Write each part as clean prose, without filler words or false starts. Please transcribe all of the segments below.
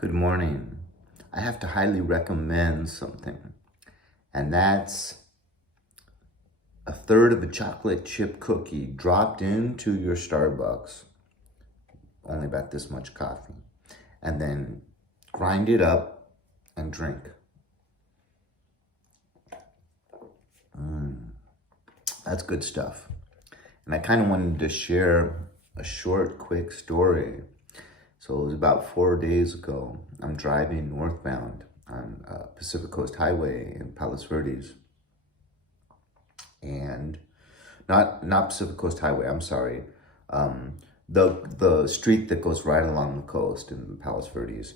Good morning. I have to highly recommend something, and that's a third of a chocolate chip cookie dropped into your Starbucks, only about this much coffee, and then grind it up and drink. That's good stuff. And I kind of wanted to share a short, quick story. So it was about 4 days ago. I'm driving northbound on Pacific Coast Highway in Palos Verdes, and not Pacific Coast Highway. I'm sorry, the street that goes right along the coast in Palos Verdes,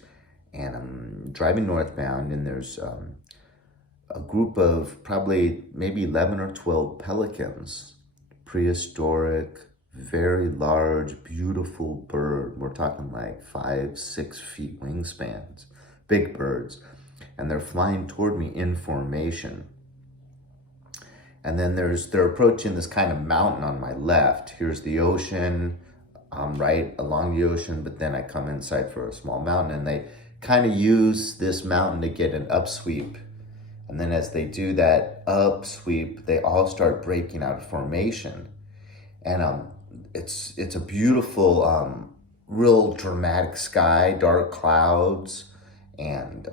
and I'm driving northbound, and there's a group of probably maybe 11 or 12 pelicans, prehistoric, very large, beautiful bird. We're talking like 5, 6 feet wingspans, big birds, and they're flying toward me in formation. And then they're approaching this kind of mountain on my left. Here's the ocean. I'm right along the ocean, but then I come inside for a small mountain, and they kind of use this mountain to get an upsweep. And then as they do that upsweep, they all start breaking out of formation. And it's a beautiful, real dramatic sky, dark clouds, and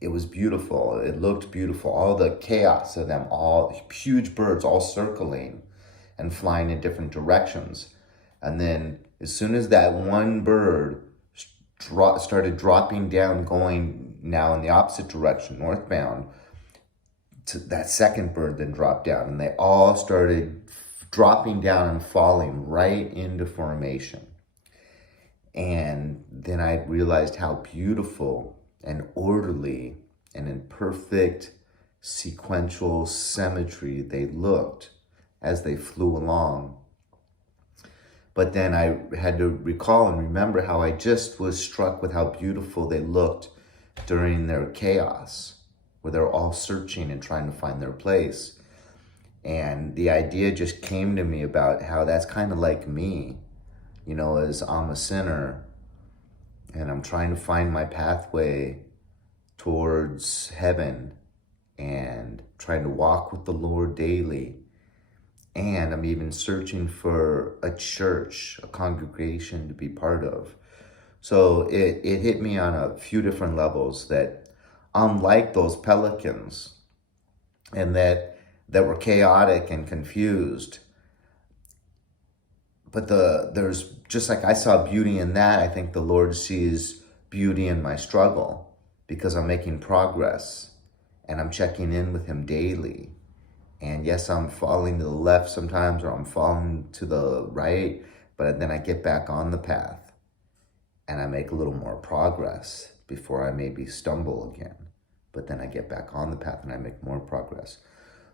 it was beautiful. It looked beautiful. All the chaos of them, all huge birds, all circling and flying in different directions. And then as soon as that one bird started dropping down, going now in the opposite direction, northbound, to that second bird then dropped down, and they all started dropping down and falling right into formation. And then I realized how beautiful and orderly and in perfect sequential symmetry they looked as they flew along. But then I had to recall and remember how I just was struck with how beautiful they looked during their chaos, where they're all searching and trying to find their place. And the idea just came to me about how that's kind of like me, as I'm a sinner and I'm trying to find my pathway towards heaven and trying to walk with the Lord daily. And I'm even searching for a church, a congregation to be part of. So it hit me on a few different levels that unlike those pelicans, and that were chaotic and confused, but there's, just like I saw beauty in that, I think the Lord sees beauty in my struggle, because I'm making progress and I'm checking in with him daily. And yes, I'm falling to the left sometimes, or I'm falling to the right, but then I get back on the path and I make a little more progress before I maybe stumble again. But then I get back on the path and I make more progress.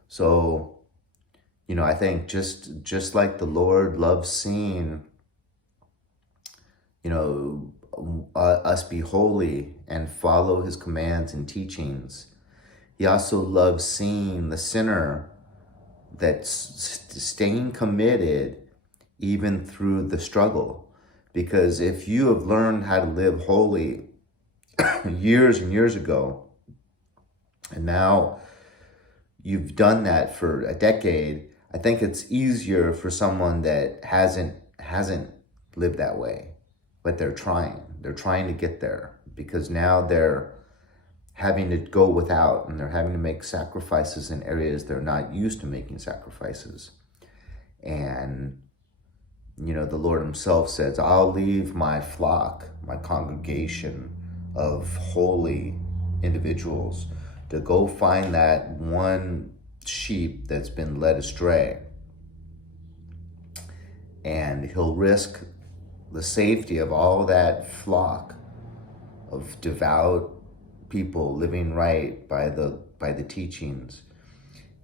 So, I think just like the Lord loves seeing, us be holy and follow his commands and teachings, he also loves seeing the sinner that's staying committed even through the struggle. Because if you have learned how to live holy years and years ago, and now you've done that for a decade, I think it's easier for someone that hasn't lived that way, but they're trying to get there, because now they're having to go without, and they're having to make sacrifices in areas they're not used to making sacrifices. And the Lord himself says, I'll leave my flock, my congregation of holy individuals, to go find that one sheep that's been led astray. And he'll risk the safety of all that flock of devout people living right by the teachings,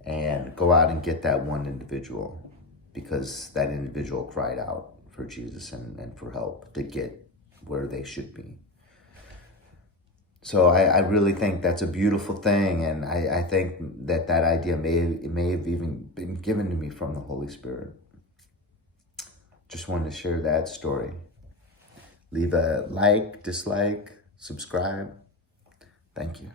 and go out and get that one individual, because that individual cried out for Jesus and for help to get where they should be. So I really think that's a beautiful thing, and I think that idea may have even been given to me from the Holy Spirit. Just wanted to share that story. Leave a like, dislike, subscribe. Thank you.